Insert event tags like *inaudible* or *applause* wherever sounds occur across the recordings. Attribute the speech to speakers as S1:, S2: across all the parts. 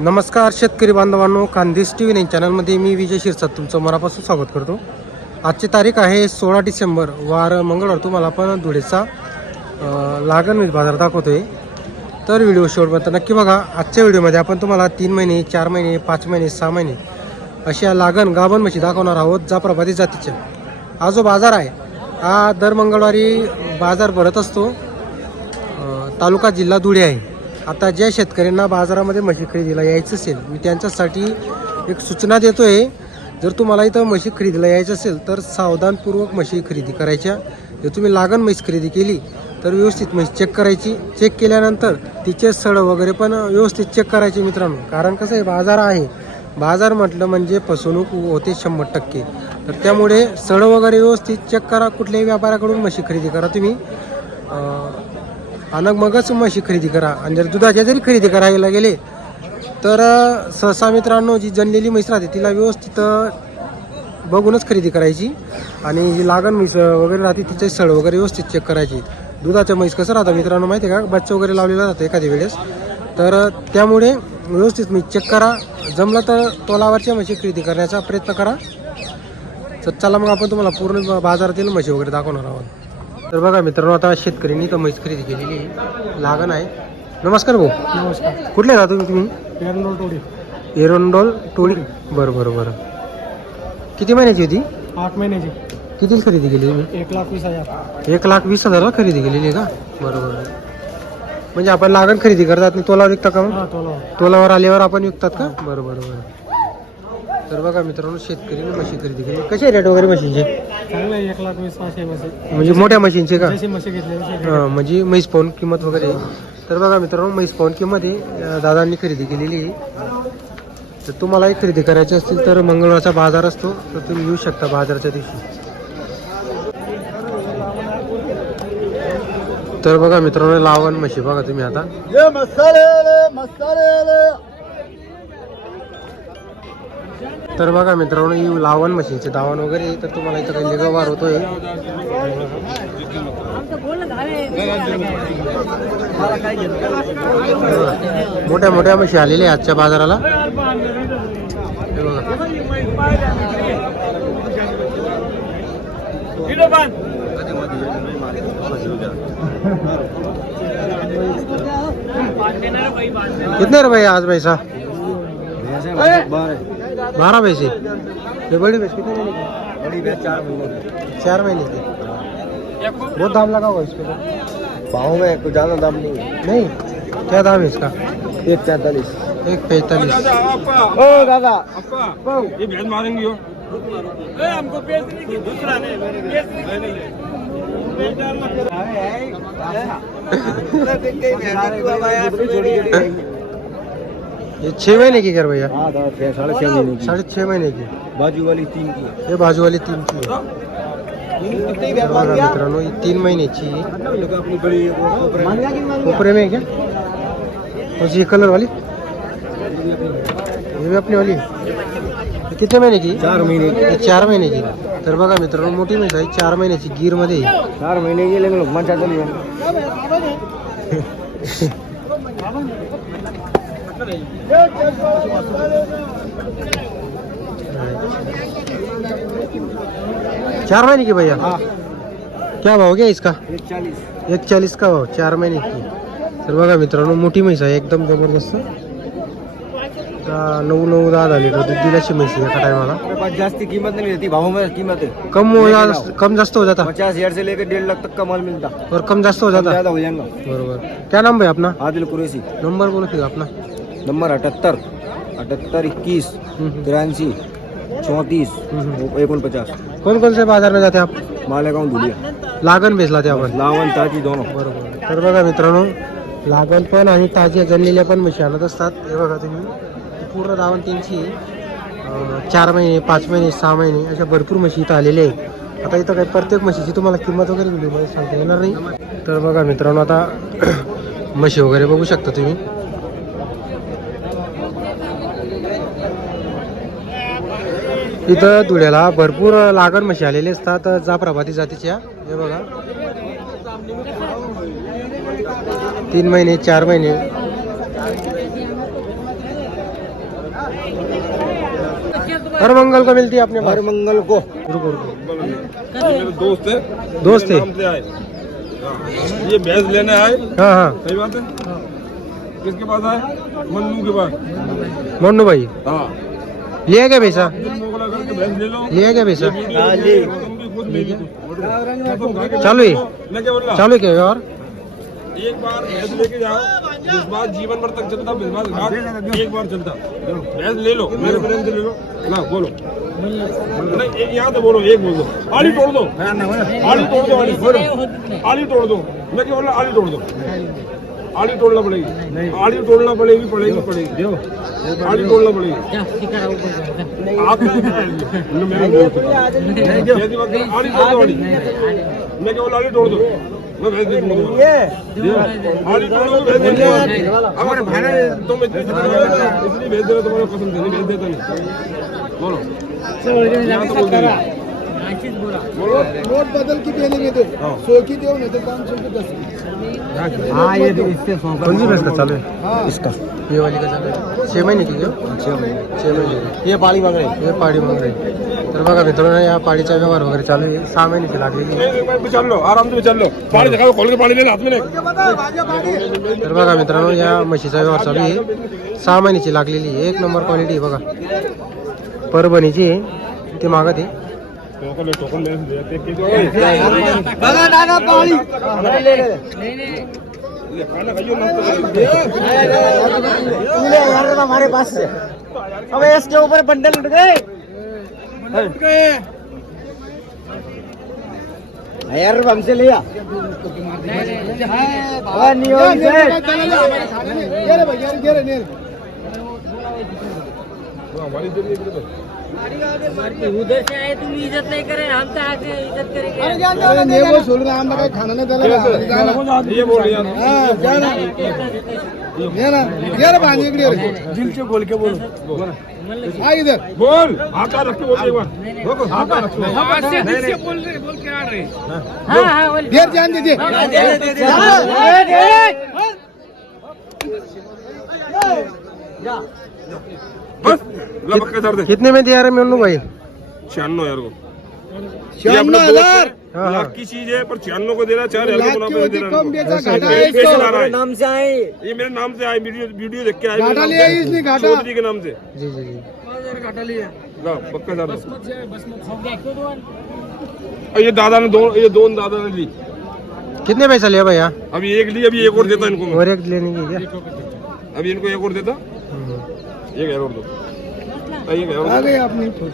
S1: नमस्कार शेतकरी बांधवांनो खानदेश टी व्ही नाईन चॅनलमध्ये मी विजय शिरसाट तुमचं मनापासून स्वागत करतो. आजची तारीख आहे सोळा डिसेंबर वार मंगळवार. तुम्हाला आपण धुळेचा लागण वीज बाजार दाखवतो आहे तर व्हिडिओ शेवटपर्यंत नक्की बघा. आजच्या व्हिडिओमध्ये आपण तुम्हाला तीन महिने चार महिने पाच महिने सहा महिने अशा लागण गाभण म्हशी दाखवणार आहोत जाप्रभाती जातीच्या. हा जो बाजार आहे हा दर मंगळवारी बाजार भरत असतो. तालुका जिल्हा धुळे आहे. आता ज्या शेतकऱ्यांना बाजारामध्ये म्हशी खरेदीला यायचं असेल मी त्यांच्यासाठी एक सूचना देतो आहे जर तुम्हाला इथं म्हशी खरेदीला यायचं असेल तर सावधानपूर्वक म्हशी खरेदी करायच्या. जर तुम्ही लागण म्हैस खरेदी केली तर व्यवस्थित म्हैस चेक करायची. चेक केल्यानंतर तिचे सड वगैरे पण व्यवस्थित चेक करायचे मित्रांनो. कारण कसं आहे बाजार आहे. बाजार म्हटलं म्हणजे फसवणूक होते शंभर टक्के. तर त्यामुळे सड वगैरे व्यवस्थित चेक करा. कुठल्याही व्यापाऱ्याकडून म्हशी खरेदी करा तुम्ही. आणि मगच म्हशी खरेदी करा. आणि जर दुधाच्या जरी खरेदी करायला गेले तर सहसा मित्रांनो जी जनलेली म्हैस राहते तिला व्यवस्थित बघूनच खरेदी करायची. आणि जी लागण म्हैस वगैरे राहते तिचे सळ वगैरे व्यवस्थित चेक करायची. दुधाच्या म्हैस कसं राहतं मित्रांनो माहिती आहे का? बच्चा वगैरे लावलेला जातं एखाद्या वेळेस. तर त्यामुळे व्यवस्थित मी चेक करा. जमलं तर तोलावरच्या म्हशी खरेदी करण्याचा प्रयत्न करा. तर चला मग आपण तुम्हाला पूर्ण बाजारातील म्हशी वगैरे दाखवणार आहोत. तर बघा मित्रांनो आता शेतकऱ्यांनी तर म्हैस खरेदी केलेली आहे. लागण आहे. नमस्कार भाऊ.
S2: नमस्कार.
S1: कुठले राहता तुम्ही?
S2: पेरनोल टोळी
S1: एरंडोल टोळी बरं बरं बरं. किती महिन्याची होती?
S2: आठ महिन्याची.
S1: किती खरेदी केली तुम्ही?
S2: एक लाख वीस हजार.
S1: एक लाख वीस हजारला खरेदी केलेली आहे का? बरं बरं. म्हणजे आपण लागण खरेदी करतात आणि तोलावर विकता का
S2: तोला
S1: तोलावर आल्यावर आपण विकतात का? बरं बरं बरं. तर बघा मित्रांनो शेतकरी म्हशी खरेदी केली. कसे रेट वगैरे
S2: चांगलं आहे एक लाख वीस म्हशी.
S1: म्हणजे मोठ्या म्हशींचे का?
S2: जशी म्हशी घेतली तशी घेतली.
S1: हा, म्हणजे म्हैस पाऊन किंमत वगैरे. आहे. तर बघा मित्रांनो म्हैस पाऊन किंमत आहे. अं, दादांनी खरेदी केलेली आहे. तर तुम्हालाही खरेदी करायची असतील तर मंगळवारचा बाजार असतो तर तुम्ही येऊ शकता बाजारच्या दिवशी. तर बघा मित्रांनो लावण म्हशी बघा तुम्ही आता. तर बघा मित्रांनो ही लावण मशीनचे दावण वगैरे तर तुम्हाला इथं काही लेगावार होतोय मोठ्या मोठ्या म्हशी आलेल्या आजच्या बाजाराला. कितने रुपये आज पैसा? बारह पैसे ये बड़ी भैंस कितने महीने की? चार महीने. की. बहुत दाम लगा हुआ इसको तो।
S2: भाव में कुछ ज्यादा दाम नहीं है।
S1: नहीं? क्या दाम है इसका?
S2: एक तैतालीस
S1: एक पैंतालीस।
S2: ओ दादा।
S3: ये भैंस मारेंगे हो। हमको दूसरा
S1: ये छः महीने की कर भैया?
S2: हाँ छः साढ़े छः महीने की।
S1: साढ़े छः महीने की।
S2: बाजू वाली तीन की है।
S1: हे बाजू वाली तीन की बघा मित्रांनो ही। तीन महिन्याची कोपरे में क्या? कौन सी कलर वाली? ये भी अपनी वाली कितने महीने की?
S2: चार महीने की।
S1: चार महीने की। तर बघा मित्रांनो मोठी म्हैस आहे चार महिन्याची गिरमध्ये आहे.
S2: चार महीने की लेकिन *laughs*
S1: चार महीने की भैया?
S2: हाँ।
S1: क्या भाव गया इसका?
S2: एक चालीस।
S1: एक का भाव चार महिने की। तर बघा मित्रांनो मोठी म्हैस आहे एकदम ज़बरदस्त. नऊ नऊ दहा दहा लिटर दूध दिल्याची म्हैस एका टायमाला.
S2: पास जास्ती कीमत नहीं रहती भावों में कीमत है
S1: कम हो जा कम जास्त हो जाता.
S2: पचास हज़ार से लेकर डेढ़ लाख तक का माल मिलता
S1: और कम जास्त हो जाता.
S2: ज़्यादा हो जाएगा
S1: बरोबर. क्या नाम भाई अपना
S2: आदिल कुरैसी
S1: नंबर बोलो फिर अपना
S2: नंबर अठहत्तर अठहत्तर इक्कीस तिरासी चौंतीस। एकोणपचास.
S1: कौन कौन से बाजार में जाते आप?
S2: मालेगांव धुलिया.
S1: लागण बेचला ते आपण.
S2: लावण ताजी दोनों.
S1: बरोबर. तर बघा मित्रांनो लागण पण आणि ताज्या जनलेल्या पण म्हशी आणत असतात. हे बघा तुम्ही. पूर्ण दावण त्यांची चार महिने पाच महिने सहा महिने अशा भरपूर म्हशी इथं आलेल्या आहेत. आता इथं काही प्रत्येक म्हशीची तुम्हाला किंमत वगैरे व्हिडिओमध्ये सांगता येणार नाही. तर बघा मित्रांनो आता *clears throat* म्हशी वगैरे बघू शकता तुम्ही. इथं धुळ्याला भरपूर लागण म्हशी आलेले असतात. जाफराबादी जातीच्या. हे बघा. तीन महिने चार महिने. हर मंगल को मिलती है अपने
S2: हर मंगल को.
S1: रुको रुको
S3: दोस्त है।
S1: दोस्त है?
S3: हाँ, ये भैंस लेने आए।
S1: हाँ हाँ.
S3: सही बात है? किसके पास आए? मन्नू के पास।
S1: मोनू भाई?
S3: हाँ। मोकला करके भैंस? ले
S1: क्या पैसा
S3: हाँ
S1: चालू है।
S3: मैं क्या बोल रहा?
S1: चालू है क्या और?
S3: एक बार भैंस लेके जाओ विश्वास जीवन भर तक चलता घाट एक बार चलता। भैंस ले लो मेरे प्रेम से ले लो। ना बोलो। नहीं एक यहाँ तो बोलो एक बोल दो। आली तोड़ दो। आली तोड़ दो आली। बोलो। आली तोड़ दो। मैं क्या बोल रहा आली तोड़ दो। आली तोड़ना पड़ेगी आली तोड़ना पड़ेगी पड़ेगी पड़ेगी आली तोड़ना पड़ेगी आप मैं आली तोड़ दो आली मैं क्या बोला आली तोड़ दो मैं भैंस दे दूंगा आली तोड़ दो भैंस दे दूंगा हमारे भाई तुम इतनी इसलिए भेज देना तुम्हारा पसंद है नहीं भेज देता नहीं बोलो
S4: नोट बदल की देंगे तो
S3: हाँ।
S4: सौ की दो नहीं? तो पाँच सौ की दस
S2: हाँ ये तो इससे
S1: कौन सी भैंस का चालू है?
S4: हाँ।
S2: इसका।
S1: ये वाली का चालू है। छः महीने की जो
S2: छः महीने।
S1: छः महीने।
S2: ये पाली मांग रहे
S1: हे? पाडी वगैरे तर बघा मित्रांनो या पाडीचा व्यवहार वगैरे चालू आहे सहा महिन्याची लागलेली
S3: लो। आराम से चल लो। पानी दिखाओ खोल के पानी लेना हाथ में नहीं
S1: तर बघा मित्रांनो या म्हशीचा व्यवहार चालू आहे सहा महिन्याची लागलेली एक नंबर क्वालिटी बघा। परभणीची ते मागत आहे
S4: बघा दादा पाली हमारे पास से। अब इसके ऊपर बंडल उठ गए
S2: यार हमसे लिया
S3: हमारी
S5: उधर से आए तुम इज्जत नहीं करे हम तो आके इज्जत करेंगे
S4: अरे वो सोल रहा हम लोग खाना नहीं डाला
S3: ये बोल रही है
S4: जाना ये ना. ये ना पानी इकडे रे. दिल से बोल के बोलो. हाँ इधर.
S3: बोल. हाथ रख के बोल. एक बार देखो हाथ रख के नहीं नहीं. बोल रहे बोल. के आ रहे
S5: हाँ हाँ बोलिए
S4: देर जान दीजिए
S3: बस ला पक्का कर दे।
S1: कितने में दिया रे मेनू भाई?
S3: छियानवे हज़ार को।
S4: छियानवे हज़ार?
S1: हाँ हाँ
S3: लाख की चीज़ है पर छियानवे को दे रहा है चार हज़ार
S4: लाख घाटा
S1: है
S4: है
S3: रहा है।
S5: नाम से आए।
S3: ये मेरे नाम से आए वीडियो वीडियो देख के आए।
S4: घाटा लिया इसने घाटा।
S3: चौधरी के नाम से।
S1: जी जी जी।
S3: ला पक्का कर दो। और। ये दादा ने दो ये दोनों दादा ने ली।
S1: कितने पैसा लिया भैया?
S3: अभी एक ली अभी एक और देता इनको
S1: और एक लेने की क्या?
S3: अभी इनको एक और देता।
S1: हम्म.
S3: एक और दो। हाँ,
S4: आ गए
S3: दो।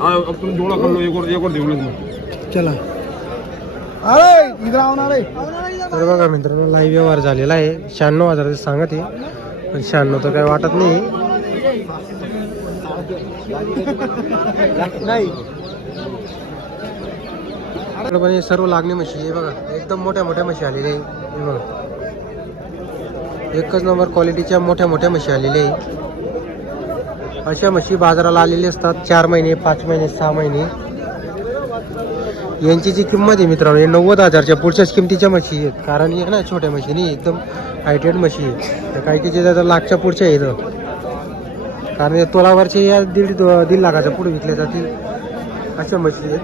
S3: हाँ अब तुम जोड़ा कर लो एक और एक और देऊ इसमें
S4: चला। अरे इधर आओ ना रे।
S1: तर बघा मित्रांनो लाईव्ह व्यवहार झालेला आहे. शहाण्णव हजार सांगत आहे. पण शहाण्णव तर काही वाटत नाही. पण हे सर्व लागणी म्हशी आहे बघा. एकदम मोठ्या मोठ्या म्हशी आलेल्या आहे. हे बघा. एकच नंबर क्वालिटीच्या मोठ्या मोठ्या म्हशी आलेल्या आहे. अशा म्हशी बाजाराला आलेले असतात. चार महिने पाच महिने सहा महिने. यांची जी किंमत आहे मित्रांनो हे नव्वद हजारच्या पुढच्याच किमतीच्या म्हशी आहेत. कारण हे ना छोट्या म्हशी नाही एकदम हायटेड म्हशी आहे काही काही तर लाखच्या पुढच्या आहेत. कारण हे तोलावरचे या दीड दीड लाखाच्या पुढे विकले जातील अशा म्हशी आहेत.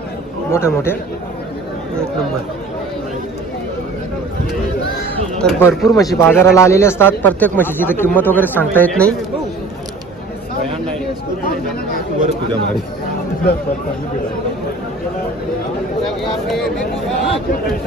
S1: मोठ्या मोठ्या. एक नंबर. तर भरपूर म्हशी बाजाराला आलेल्या असतात. प्रत्येक म्हशीची तर किंमत वगैरे सांगता येत नाही.
S3: वर तुझ्या मारी